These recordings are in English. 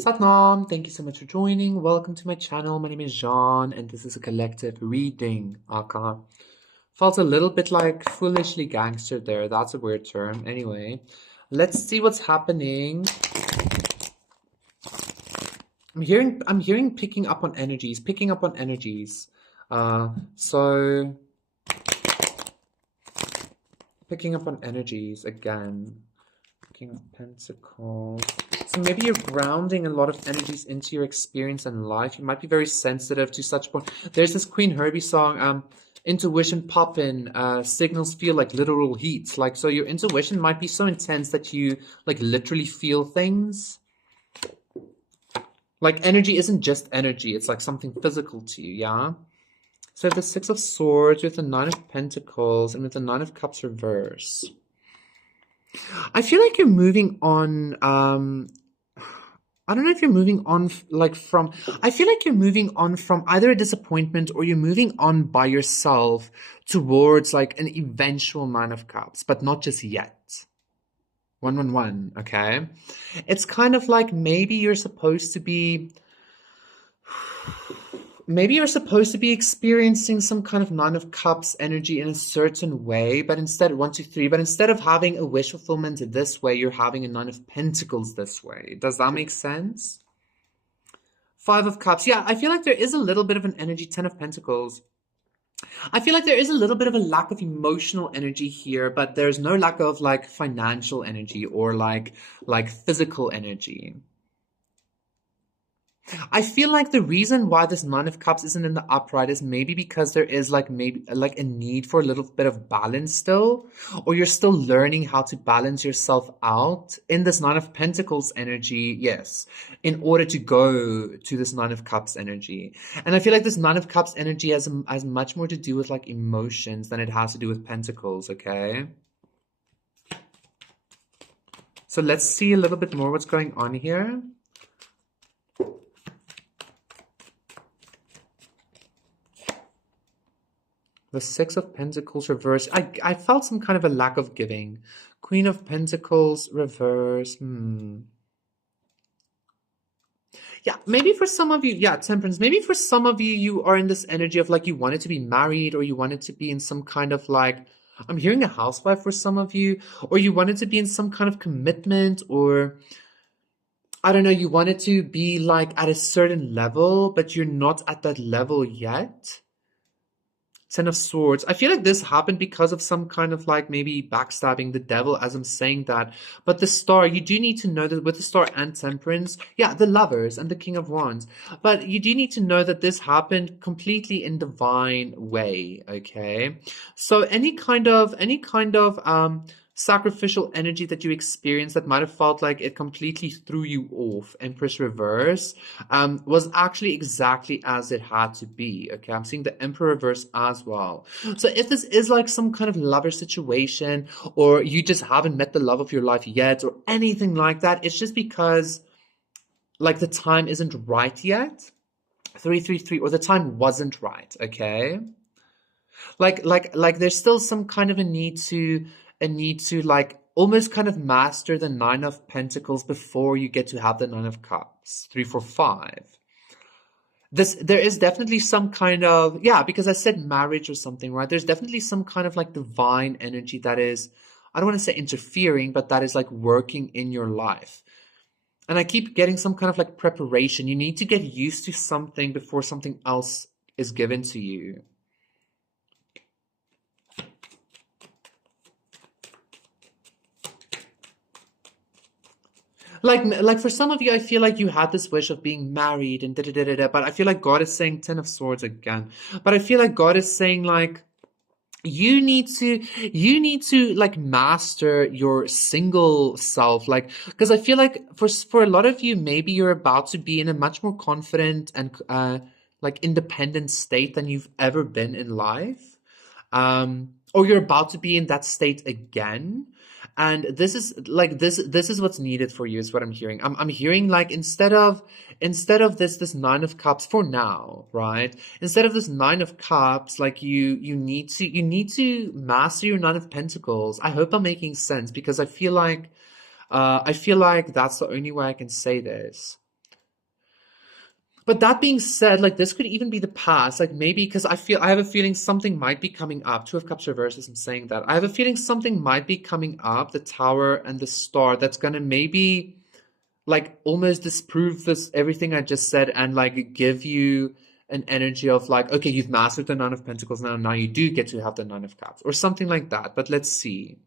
Satnam, thank you so much for joining. Welcome to my channel. My name is Jean, and this is a collective reading. Aka. Felt a little bit like foolishly gangster there. That's a weird term. Anyway, let's see what's happening. I'm hearing picking up on energies, picking up on energies. So picking up on energies again. King of Pentacles. So maybe you're grounding a lot of energies into your experience and life. You might be very sensitive to such point. There's this Queen Herbie song, intuition poppin', signals feel like literal heat. Like, so your intuition might be so intense that you like literally feel things. Like energy isn't just energy, it's like something physical to you, yeah? So the Six of Swords with the Nine of Pentacles and with the Nine of Cups reverse. I feel like you're moving on, I don't know if you're moving on I feel like you're moving on from either a disappointment or you're moving on by yourself towards like an eventual Nine of Cups, but not just yet. 111, okay? It's kind of like maybe you're supposed to be experiencing some kind of Nine of Cups energy in a certain way, but instead, 1, 2, 3, but instead of having a wish fulfillment this way, you're having a Nine of Pentacles this way. Does that make sense? Five of Cups. Yeah, I feel like there is a little bit of an energy. 10 of Pentacles. I feel like there is a little bit of a lack of emotional energy here, but there's no lack of like financial energy or like physical energy. I feel like the reason why this Nine of Cups isn't in the upright is maybe because there is maybe a need for a little bit of balance still, or you're still learning how to balance yourself out in this Nine of Pentacles energy, yes, in order to go to this Nine of Cups energy. And I feel like this Nine of Cups energy has much more to do with like emotions than it has to do with Pentacles, okay? So let's see a little bit more what's going on here. The Six of Pentacles reverse. I felt some kind of a lack of giving. Queen of Pentacles reverse. Yeah, maybe for some of you, yeah, Temperance. Maybe for some of you, you are in this energy of like you wanted to be married or you wanted to be in some kind of like, I'm hearing a housewife for some of you, or you wanted to be in some kind of commitment, or I don't know, you wanted to be like at a certain level, but you're not at that level yet. Ten of Swords. I feel like this happened because of some kind of like maybe backstabbing the devil as I'm saying that. But the Star, you do need to know that with the Star and Temperance, yeah, the Lovers and the King of Wands. But you do need to know that this happened completely in divine way, okay? So any kind of sacrificial energy that you experienced that might have felt like it completely threw you off, Empress reverse, was actually exactly as it had to be. Okay, I'm seeing the Emperor reverse as well. So if this is like some kind of lover situation, or you just haven't met the love of your life yet, or anything like that, it's just because like the time isn't right yet. 333, or the time wasn't right. Okay, like there's still some kind of a need to like almost kind of master the Nine of Pentacles before you get to have the Nine of Cups. 3, 4, 5. There is definitely some kind of, yeah, because I said marriage or something, right? There's definitely some kind of like divine energy that is, I don't want to say interfering, but that is like working in your life. And I keep getting some kind of like preparation. You need to get used to something before something else is given to you. Like for some of you, I feel like you had this wish of being married and da da da da da. But I feel like God is saying Ten of Swords again. But I feel like God is saying like you need to like master your single self, like, because I feel like for a lot of you, maybe you're about to be in a much more confident and like independent state than you've ever been in life, or you're about to be in that state again. And this is what's needed for you, is what I'm hearing. I'm hearing like instead of this Nine of Cups for now, right? Instead of this Nine of Cups, like you need to master your Nine of Pentacles. I hope I'm making sense, because I feel like that's the only way I can say this. But that being said, like this could even be the past. Like maybe because I have a feeling something might be coming up. Two of Cups reverses, I'm saying that. I have a feeling something might be coming up, the Tower and the Star, that's gonna maybe like almost disprove this everything I just said and like give you an energy of like, okay, you've mastered the Nine of Pentacles now you do get to have the Nine of Cups or something like that. But let's see.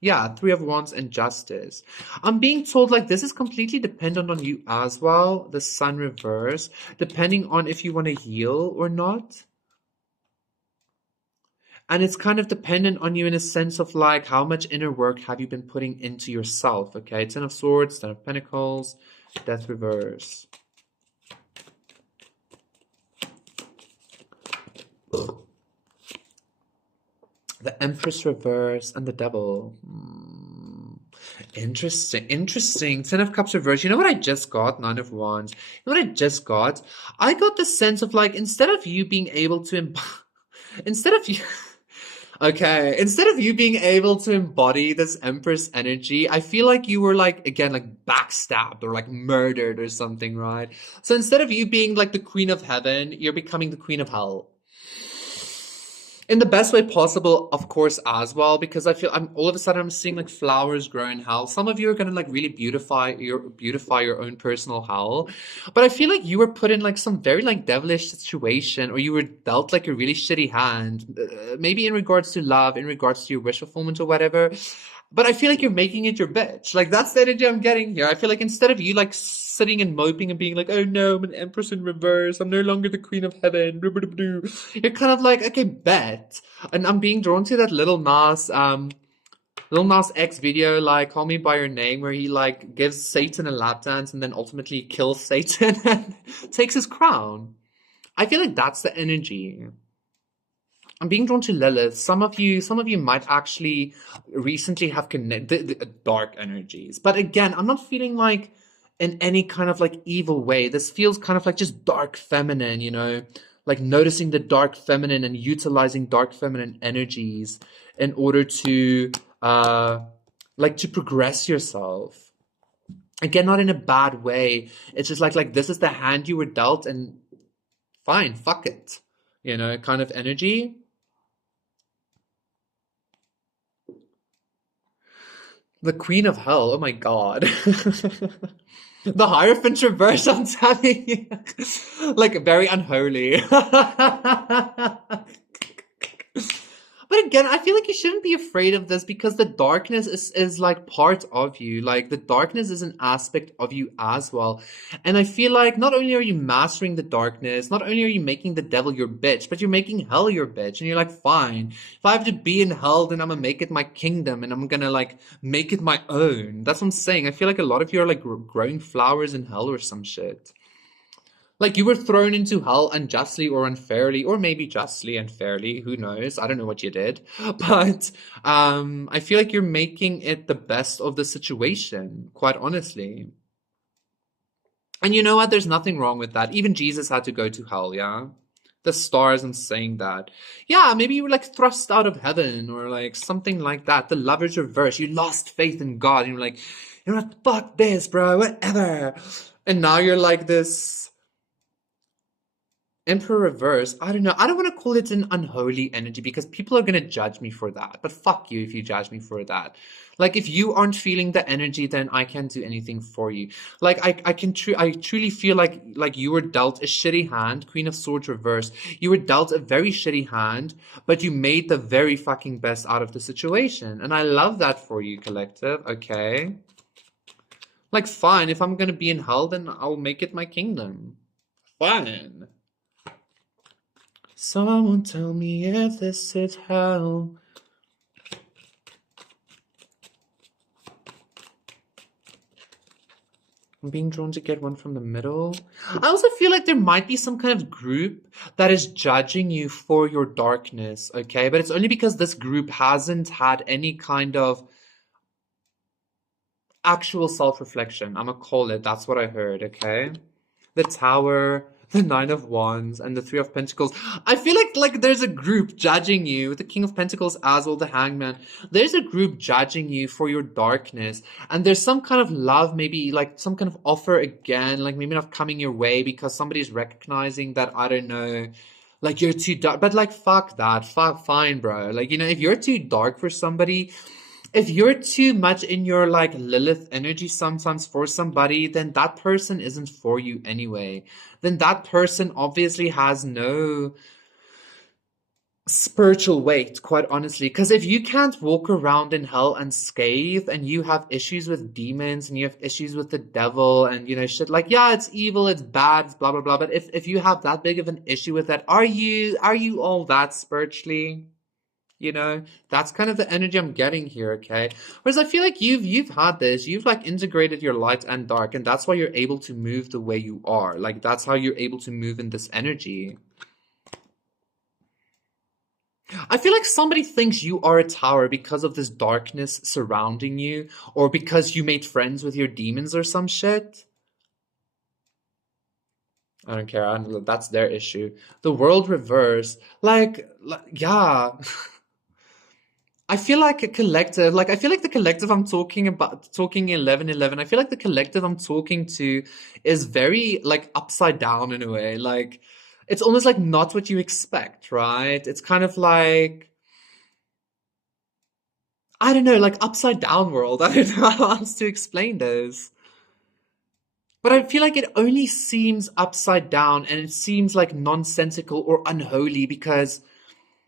Yeah, Three of Wands and Justice. I'm being told like this is completely dependent on you as well, the Sun reverse, depending on if you want to heal or not. And it's kind of dependent on you in a sense of like how much inner work have you been putting into yourself, okay? Ten of Swords, Ten of Pentacles, Death reverse. The Empress reverse and the Devil. Interesting. Ten of Cups reverse. You know what I just got? Nine of Wands. You know what I just got? I got the sense of like, instead of you being able to instead of you okay, instead of you being able to embody this Empress energy, I feel like you were like, again, like backstabbed or like murdered or something, right? So instead of you being like the Queen of Heaven, you're becoming the Queen of Hell. In the best way possible, of course, as well, because I feel I'm all of a sudden I'm seeing like flowers grow in hell. Some of you are gonna like really beautify your own personal hell, but I feel like you were put in like some very like devilish situation, or you were dealt like a really shitty hand, maybe in regards to love, in regards to your wish fulfillment or whatever. But I feel like you're making it your bitch. Like that's the energy I'm getting here. I feel like instead of you like sitting and moping and being like, oh no, I'm an Empress in reverse. I'm no longer the Queen of Heaven. You're kind of like, okay, bet. And I'm being drawn to that Lil Nas X video, like Call Me by Your Name, where he like gives Satan a lap dance and then ultimately kills Satan and takes his crown. I feel like that's the energy. I'm being drawn to Lilith. Some of you might actually recently have connected dark energies. But again, I'm not feeling like in any kind of like evil way. This feels kind of like just dark feminine, you know, like noticing the dark feminine and utilizing dark feminine energies in order to like to progress yourself. Again, not in a bad way. It's just like this is the hand you were dealt and fine, fuck it. You know, kind of energy. The Queen of Hell, oh my god. The Hierophant reverse, I'm telling you. Like, very unholy. But again, I feel like you shouldn't be afraid of this because the darkness is like part of you. Like the darkness is an aspect of you as well. And I feel like not only are you mastering the darkness, not only are you making the devil your bitch, but you're making hell your bitch. And you're like, fine, if I have to be in hell, then I'm gonna make it my kingdom and I'm gonna like make it my own. That's what I'm saying. I feel like a lot of you are like growing flowers in hell or some shit. Like you were thrown into hell unjustly or unfairly, or maybe justly and fairly. Who knows? I don't know what you did, but I feel like you're making it the best of the situation. Quite honestly, and you know what? There's nothing wrong with that. Even Jesus had to go to hell. Yeah, the stars and saying that. Yeah, maybe you were like thrust out of heaven or like something like that. The Lovers reverse. You lost faith in God, and you're like, you know what? Fuck this, bro. Whatever. And now you're like this. Emperor reverse, I don't know. I don't want to call it an unholy energy because people are going to judge me for that. But fuck you if you judge me for that. Like if you aren't feeling the energy, then I can't do anything for you. Like I truly feel like you were dealt a shitty hand, Queen of Swords reverse. You were dealt a very shitty hand, but you made the very fucking best out of the situation. And I love that for you, collective. Okay. Like fine, if I'm going to be in hell, then I'll make it my kingdom. Fine. Someone tell me if this is hell. I'm being drawn to get one from the middle. I also feel like there might be some kind of group that is judging you for your darkness, okay? But it's only because this group hasn't had any kind of actual self-reflection. I'm gonna call it. That's what I heard, okay? The Tower, The Nine of Wands and the Three of Pentacles. I feel like there's a group judging you with the King of Pentacles as well, the Hangman. There's a group judging you for your darkness, and there's some kind of love, maybe like some kind of offer again, like maybe not coming your way because somebody's recognizing that, I don't know, like you're too dark. But like fuck that, fuck fine, bro. Like, you know, if you're too dark for somebody, if you're too much in your like Lilith energy sometimes for somebody, then that person isn't for you anyway. Then that person obviously has no spiritual weight, quite honestly. Because if you can't walk around in hell unscathed and you have issues with demons and you have issues with the devil and, you know, shit like, yeah, it's evil, it's bad, it's blah blah blah. But if you have that big of an issue with that, are you all that spiritually? You know, that's kind of the energy I'm getting here, okay? Whereas I feel like you've had this, you've like integrated your light and dark, and that's why you're able to move the way you are. Like that's how you're able to move in this energy. I feel like somebody thinks you are a tower because of this darkness surrounding you, or because you made friends with your demons or some shit. I don't care. That's their issue. The world reverse, yeah. I feel like a collective, like I feel like the collective I'm talking about, talking 1111, I feel like the collective I'm talking to is very like upside down in a way. Like it's almost like not what you expect, right? It's kind of like, I don't know, like upside down world. I don't know how else to explain this. But I feel like it only seems upside down and it seems like nonsensical or unholy because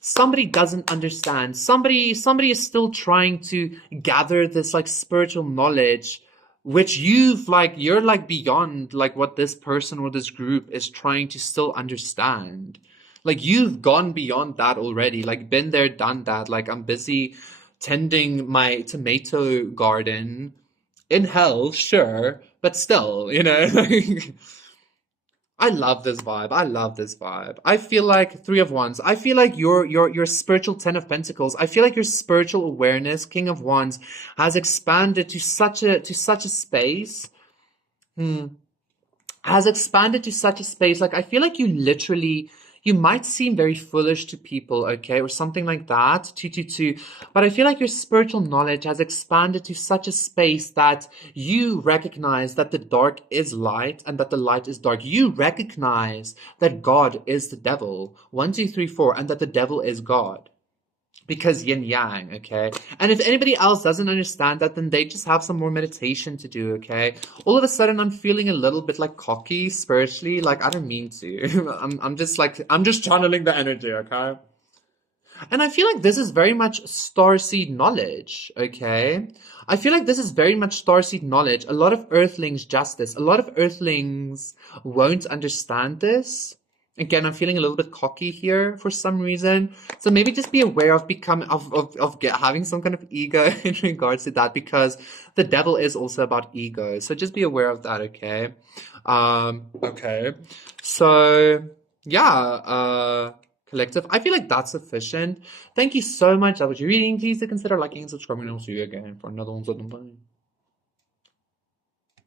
somebody doesn't understand. Somebody is still trying to gather this like spiritual knowledge which you're like beyond like what this person or this group is trying to still understand. Like you've gone beyond that already, like been there, done that. Like I'm busy tending my tomato garden in hell, sure, but still, you know. I love this vibe. I love this vibe. I feel like Three of Wands. I feel like your spiritual Ten of Pentacles. I feel like your spiritual awareness, King of Wands, has expanded to such a space. Hmm. Has expanded to such a space. Like I feel like you might seem very foolish to people, okay, or something like that, 222. But I feel like your spiritual knowledge has expanded to such a space that you recognize that the dark is light and that the light is dark. You recognize that God is the devil, 1, 2, 3, 4, and that the devil is God. Because yin yang, okay? And if anybody else doesn't understand that, then they just have some more meditation to do, okay? All of a sudden, I'm feeling a little bit like cocky spiritually. Like, I don't mean to. I'm just channeling the energy, okay? And I feel like this is very much starseed knowledge, okay? I feel like this is very much starseed knowledge. A lot of earthlings justice. A lot of earthlings won't understand this. Again, I'm feeling a little bit cocky here for some reason. So maybe just be aware of having some kind of ego in regards to that because the devil is also about ego. So just be aware of that, okay? Okay. So yeah, collective. I feel like that's sufficient. Thank you so much. That was your reading. Please do consider liking and subscribing, and I'll see you again for another one.